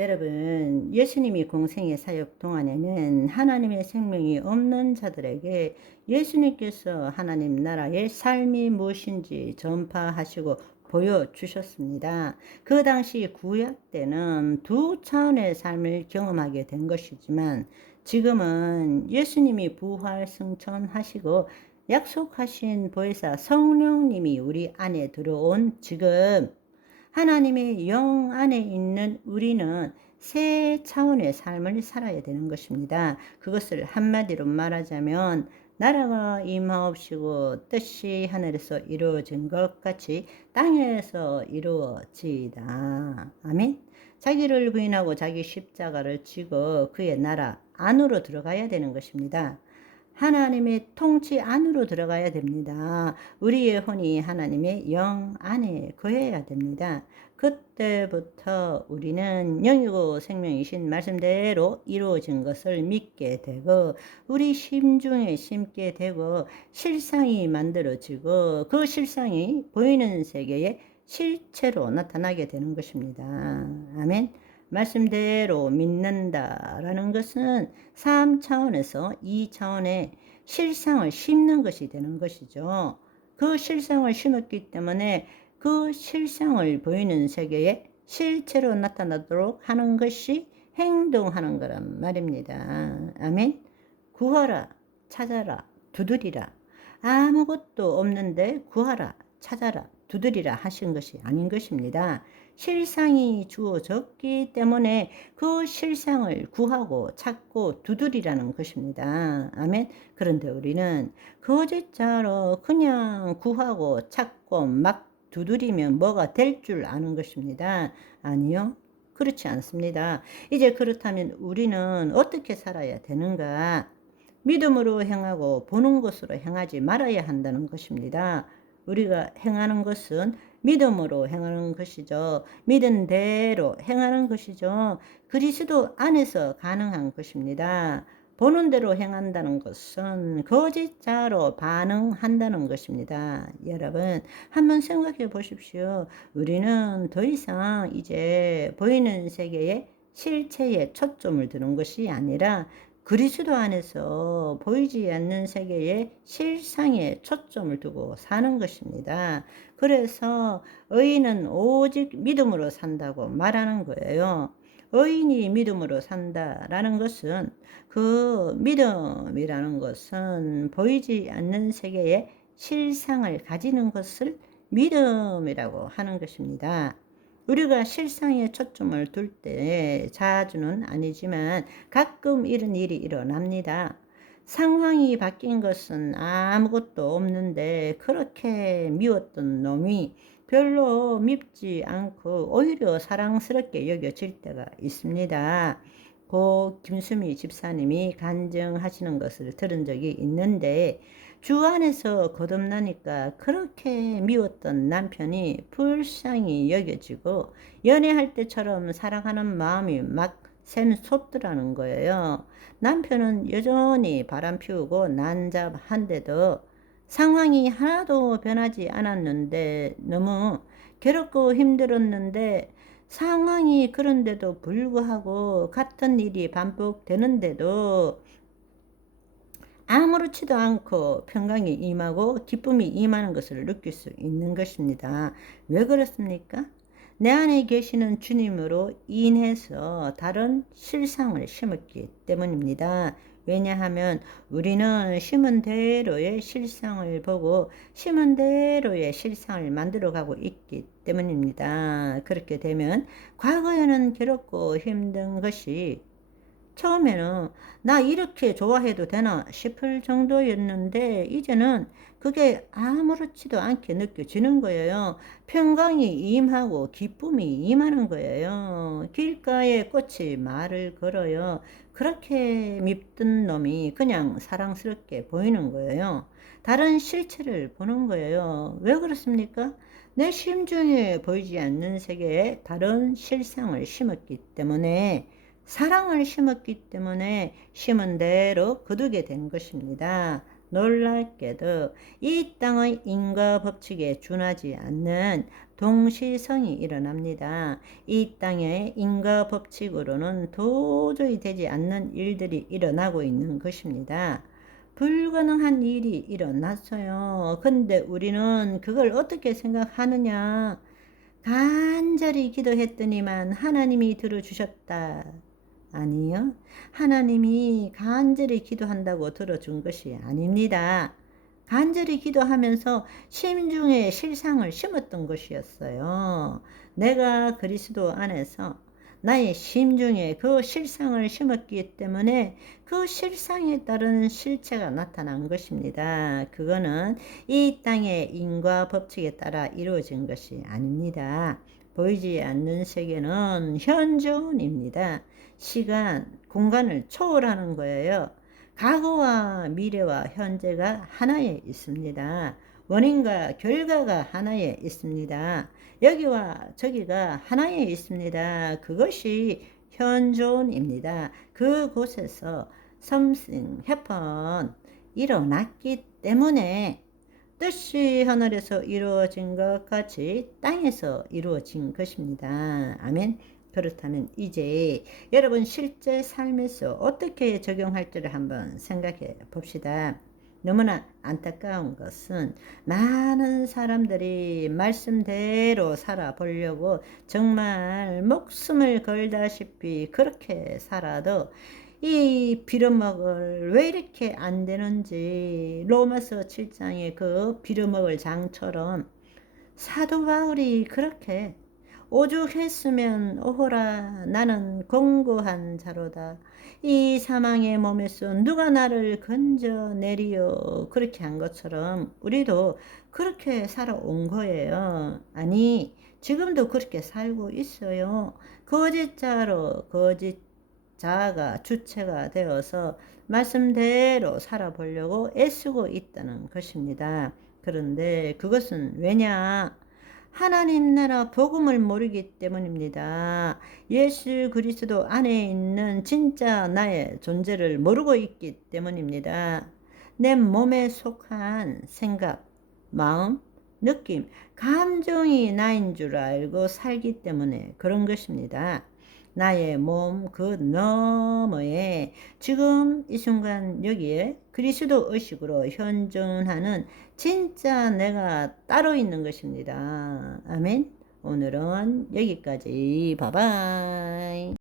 여러분, 예수님이 공생의 사역 동안에는 하나님의 생명이 없는 자들에게 예수님께서 하나님 나라의 삶이 무엇인지 전파하시고 보여주셨습니다. 그 당시 구약 때는 두 차원의 삶을 경험하게 된 것이지만 지금은 예수님이 부활 승천하시고 약속하신 보혜사 성령님이 우리 안에 들어온 지금 하나님의 영 안에 있는 우리는 새 차원의 삶을 살아야 되는 것입니다. 그것을 한마디로 말하자면 나라가 임하옵시고 뜻이 하늘에서 이루어진 것 같이 땅에서 이루어지이다. 아멘. 자기를 부인하고 자기 십자가를 지고 그의 나라 안으로 들어가야 되는 것입니다. 하나님의 통치 안으로 들어가야 됩니다. 우리의 혼이 하나님의 영 안에 거해야 됩니다. 그때부터 우리는 영이고 생명이신 말씀대로 이루어진 것을 믿게 되고 우리 심중에 심게 되고 실상이 만들어지고 그 실상이 보이는 세계에 실체로 나타나게 되는 것입니다. 아멘. 말씀대로 믿는다라는 것은 3차원에서 2차원의 실상을 심는 것이 되는 것이죠. 그 실상을 심었기 때문에 그 실상을 보이는 세계에 실체로 나타나도록 하는 것이 행동하는 거란 말입니다. 아멘. 구하라, 찾아라, 두드리라. 아무것도 없는데 구하라, 찾아라, 두드리라 하신 것이 아닌 것입니다. 실상이 주어졌기 때문에 그 실상을 구하고 찾고 두드리라는 것입니다. 아멘. 그런데 우리는 거짓자로 그냥 구하고 찾고 막 두드리면 뭐가 될 줄 아는 것입니다. 아니요. 그렇지 않습니다. 이제 그렇다면 우리는 어떻게 살아야 되는가? 믿음으로 행하고 보는 것으로 행하지 말아야 한다는 것입니다. 우리가 행하는 것은 믿음으로 행하는 것이죠. 믿은 대로 행하는 것이죠. 그리스도 안에서 가능한 것입니다. 보는 대로 행한다는 것은 거짓자로 반응한다는 것입니다. 여러분, 한번 생각해 보십시오. 우리는 더 이상 이제 보이는 세계에 실체에 초점을 두는 것이 아니라 그리스도 안에서 보이지 않는 세계의 실상에 초점을 두고 사는 것입니다. 그래서 의인은 오직 믿음으로 산다고 말하는 거예요. 의인이 믿음으로 산다라는 것은 그 믿음이라는 것은 보이지 않는 세계의 실상을 가지는 것을 믿음이라고 하는 것입니다. 우리가 실상에 초점을 둘 때 자주는 아니지만 가끔 이런 일이 일어납니다. 상황이 바뀐 것은 아무것도 없는데 그렇게 미웠던 놈이 별로 밉지 않고 오히려 사랑스럽게 여겨질 때가 있습니다. 고 김수미 집사님이 간증하시는 것을 들은 적이 있는데 주 안에서 거듭나니까 그렇게 미웠던 남편이 불쌍히 여겨지고 연애할 때처럼 사랑하는 마음이 막 샘솟더라는 거예요. 남편은 여전히 바람 피우고 난잡한데도 상황이 하나도 변하지 않았는데 너무 괴롭고 힘들었는데 상황이 그런데도 불구하고 같은 일이 반복되는데도 아무렇지도 않고 평강이 임하고 기쁨이 임하는 것을 느낄 수 있는 것입니다. 왜 그렇습니까? 내 안에 계시는 주님으로 인해서 다른 실상을 심었기 때문입니다. 왜냐하면 우리는 심은 대로의 실상을 보고 심은 대로의 실상을 만들어가고 있기 때문입니다. 그렇게 되면 과거에는 괴롭고 힘든 것이 처음에는 나 이렇게 좋아해도 되나 싶을 정도였는데 이제는 그게 아무렇지도 않게 느껴지는 거예요. 평강이 임하고 기쁨이 임하는 거예요. 길가에 꽃이 말을 걸어요. 그렇게 밉던 놈이 그냥 사랑스럽게 보이는 거예요. 다른 실체를 보는 거예요. 왜 그렇습니까? 내 심중에 보이지 않는 세계에 다른 실상을 심었기 때문에 사랑을 심었기 때문에 심은 대로 거두게 된 것입니다. 놀랍게도 이 땅의 인과 법칙에 준하지 않는 동시성이 일어납니다. 이 땅의 인과 법칙으로는 도저히 되지 않는 일들이 일어나고 있는 것입니다. 불가능한 일이 일어났어요. 근데 우리는 그걸 어떻게 생각하느냐? 간절히 기도했더니만 하나님이 들어주셨다. 아니요. 하나님이 간절히 기도한다고 들어준 것이 아닙니다. 간절히 기도하면서 심중에 실상을 심었던 것이었어요. 내가 그리스도 안에서 나의 심중에 그 실상을 심었기 때문에 그 실상에 따른 실체가 나타난 것입니다. 그거는 이 땅의 인과 법칙에 따라 이루어진 것이 아닙니다. 보이지 않는 세계는 현존입니다. 시간, 공간을 초월하는 거예요. 과거와 미래와 현재가 하나에 있습니다. 원인과 결과가 하나에 있습니다. 여기와 저기가 하나에 있습니다. 그것이 현존입니다. 그곳에서 something happen 일어났기 때문에 뜻이 하늘에서 이루어진 것 같이 땅에서 이루어진 것입니다. 아멘. 그렇다면 이제 여러분 실제 삶에서 어떻게 적용할지를 한번 생각해 봅시다. 너무나 안타까운 것은 많은 사람들이 말씀대로 살아보려고 정말 목숨을 걸다시피 그렇게 살아도 이 빌어먹을 왜 이렇게 안 되는지 로마서 7장의 그 빌어먹을 장처럼 사도 바울이 그렇게 오죽했으면 오호라 나는 공고한 자로다. 이 사망의 몸에서 누가 나를 건져내리요. 그렇게 한 것처럼 우리도 그렇게 살아온 거예요. 아니 지금도 그렇게 살고 있어요. 거짓자로 거짓자가 주체가 되어서 말씀대로 살아보려고 애쓰고 있다는 것입니다. 그런데 그것은 왜냐? 하나님 나라 복음을 모르기 때문입니다. 예수 그리스도 안에 있는 진짜 나의 존재를 모르고 있기 때문입니다. 내 몸에 속한 생각, 마음, 느낌, 감정이 나인 줄 알고 살기 때문에 그런 것입니다. 나의 몸 그 너머에 지금 이 순간 여기에 그리스도 의식으로 현존하는 진짜 내가 따로 있는 것입니다. 아멘. 오늘은 여기까지. 바이바이.